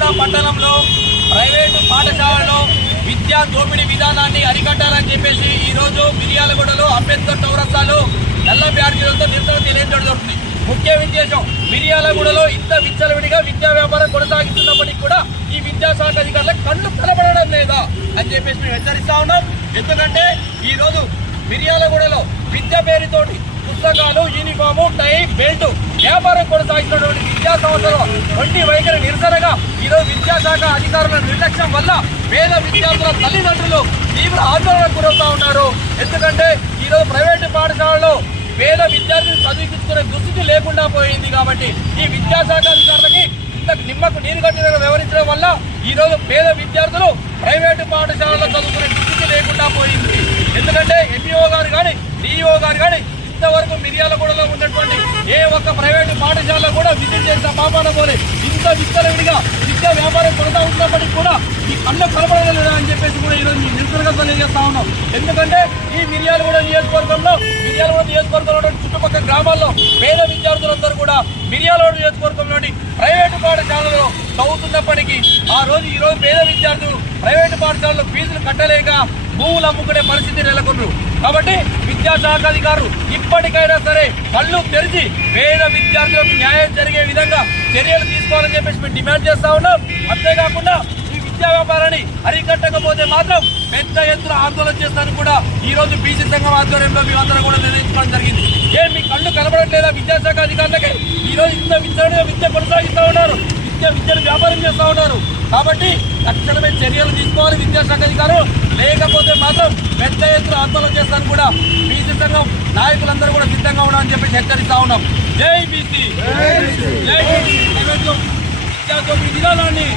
మిర్యాలగూడ పట్టణంలో ప్రైవేటు పాఠశాలలో విద్యా దోపిడీ విధానాన్ని అరికట్టాలని చెప్పేసి ఈరోజు మిర్యాలగూడలో అంబేద్కర్ చౌరస్తాలో నల్ల బ్యాడ్జీలతో నిరసన తెలియజేయడం జరుగుతుంది. ముఖ్య ఉద్దేశం మిర్యాలగూడలో ఇంత విచ్చలవిడిగా విద్యా వ్యాపారం కొనసాగిస్తున్నప్పటికీ కూడా ఈ విద్యాశాఖ అధికారులకు కళ్ళు కనబడడం లేదా అని చెప్పేసి మేము హెచ్చరిస్తా ఉన్నాం. ఎందుకంటే ఈరోజు మిర్యాలగూడలో విద్య పేరుతోటి పుస్తకాలు, యూనిఫాము, టై, బెల్ట్ వ్యాపారం కొనసాగిస్తున్నటువంటి విద్యా సంస్థల వంటి వైఖరి నిరసనగా ఈరోజు విద్యాశాఖ అధికారుల నిర్లక్ష్యం వల్ల పేద విద్యార్థుల తల్లిదండ్రులు తీవ్ర ఆందోళనకు గురవుతా ఉన్నారు. ఎందుకంటే ఈరోజు ప్రైవేటు పాఠశాలలో పేద విద్యార్థులు చదివించుకునే దుస్థితి లేకుండా పోయింది. కాబట్టి ఈ విద్యాశాఖ అధికారులకి ఇంత నిమ్మకు నీరు కట్టినగా వ్యవహరించడం వల్ల ఈరోజు పేద విద్యార్థులు ప్రైవేటు పాఠశాలలో చదువుకునే దుస్థితి లేకుండా పోయింది. ఎందుకంటే ఎంఈఓ గారు కానీ, డిఈఓ గారు కానీ ఇంతవరకు మిర్యాలగూడలో ఉన్నటువంటి ఏ ఒక్క ప్రైవేటు పాఠశాలలో కూడా విజిట్ చేసిన పాపాన పోలే. ఇంత విచ్చలవిడిగా విద్యా వ్యాపారం కొనసాగుతున్నప్పటికీ కూడా ఈ కళ్ళు కనబడలేదా అని చెప్పేసి కూడా ఈరోజు మేము నిరసనగా తెలియజేస్తా ఉన్నాం. ఎందుకంటే ఈ మిర్యాలగూడ నియోజకవర్గంలో చుట్టుపక్కల గ్రామాల్లో పేద విద్యార్థులందరూ కూడా మిర్యాలగూడ నియోజకవర్గంలోని ప్రైవేటు పాఠశాలలో చదువుతున్నప్పటికీ ఈ రోజు పేద విద్యార్థులు ప్రైవేటు పాఠశాలలో ఫీజులు కట్టలేక భూములు అమ్ముకునే పరిస్థితి నెలకొన్నారు. కాబట్టి విద్యాశాఖ అధికారులు ఇప్పటికైనా సరే కళ్ళు తెరిచి పేద విద్యార్థులకు న్యాయం జరిగే విధంగా చర్యలు తీసుకోవాలని చెప్పేసి మేము డిమాండ్ చేస్తా ఉన్నాం. అంతేకాకుండా ఈ విద్యా వ్యాపారాన్ని అరికట్టకపోతే మాత్రం పెద్ద ఎత్తున ఆందోళన చేస్తానని కూడా ఈ రోజు బీసీ సంఘం ఆధ్వర్యంలో మేమందరం కూడా నిర్ణయించుకోవడం జరిగింది. మీ కళ్ళు కనబడట్లేదా విద్యాశాఖ అధికారులకి? ఈ రోజు ఇంత విద్య కొనసాగిస్తూ ఉన్నారు, విద్యను వ్యాపారం చేస్తూ ఉన్నారు. కాబట్టి తక్షణమే చర్యలు తీసుకోవాలి విద్యాశాఖ అధికారులు. లేకపోతే మాత్రం పెద్ద ఎత్తున ఆందోళన చేస్తానని కూడా బీసీ సంఘం నాయకులందరూ కూడా సిద్ధంగా ఉన్నామని చెప్పి హెచ్చరిస్తా ఉన్నాం. జై బీసీ, జై విద్యా దోపిడీ విధానాన్ని